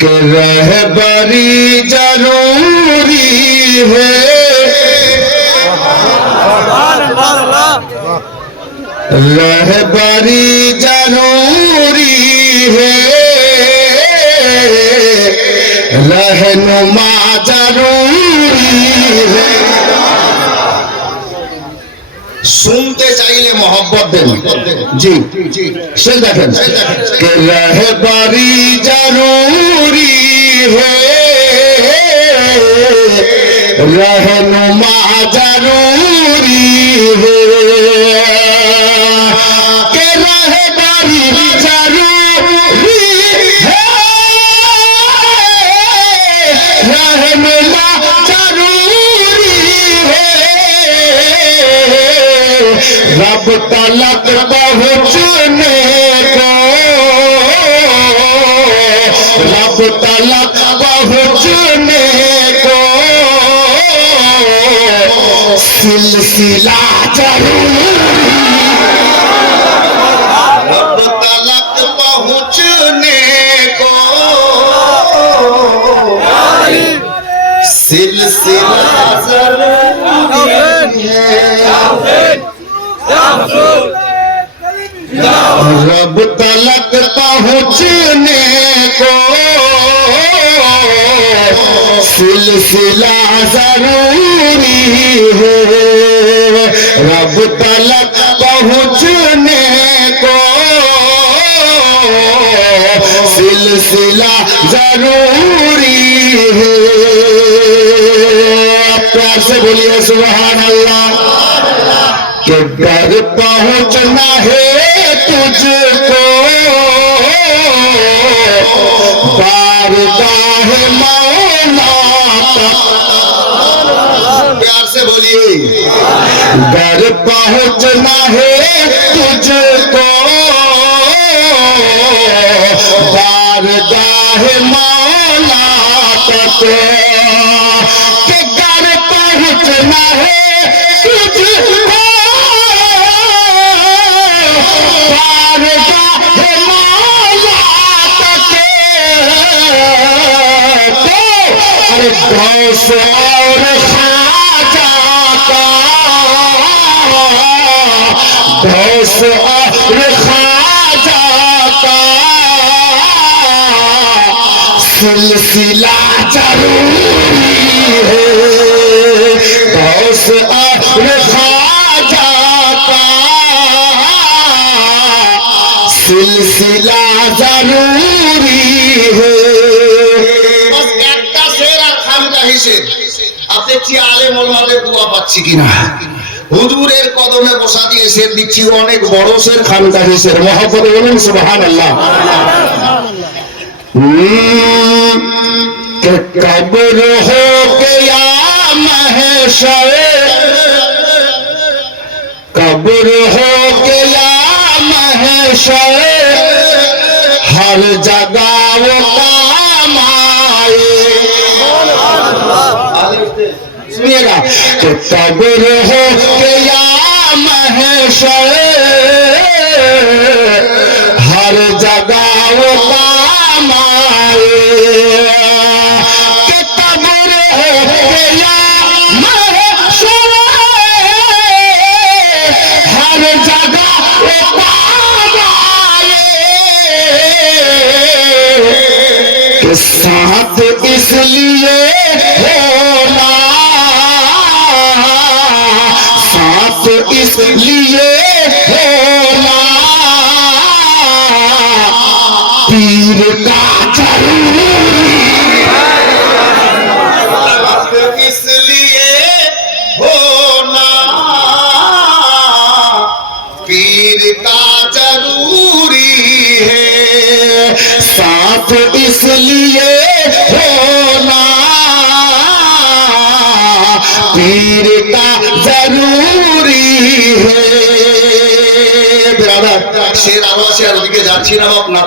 کہ رہبری ضروری ہے رہبری ضروری ہے رہنما ضروری ہے শুনতে চাইলে মহব্বত দেবেন জি সে দেখেন কে রহবারি জরুরি है रहनुमा जरूरी है के रहबरी जरूरी है रहनुमा जरूरी है रब तलक रब तलक पहुँचने को सिलसिला जरूर रब तलक पहुँचने को सिलसिला जरूरी है رب تلکتا ہو چنے کو۔ سلسلہ ضروری ہے۔ رب تلک پہنچنے کو۔ سلسلہ ضروری ہے۔ پیار سے بولیے، سبحان اللہ۔ کہ پہنچنا ہے تجھ کو بارداہ مولا پیار سے بولیے۔ در پہنچنا ہے भैस और खाजा का सिलसिला जरूरी है भैस और खाजा का सिलसिला जरूरी है টাকা হিসেব আপনি কি আলেম দোয়া পাচ্ছি কিনা? হুজুরের কদমে বসা দিয়েছেন দিচ্ছি অনেক হিসেব মহাপরে महशर हर जगह वो काम आए कि साथ इसलिए کا ضروری ہے۔ ساتھ اس لیے ہونا۔ پیر کا ضروری ہے۔ برادر شیر آواز شیر ادھر کے جاچی اپنا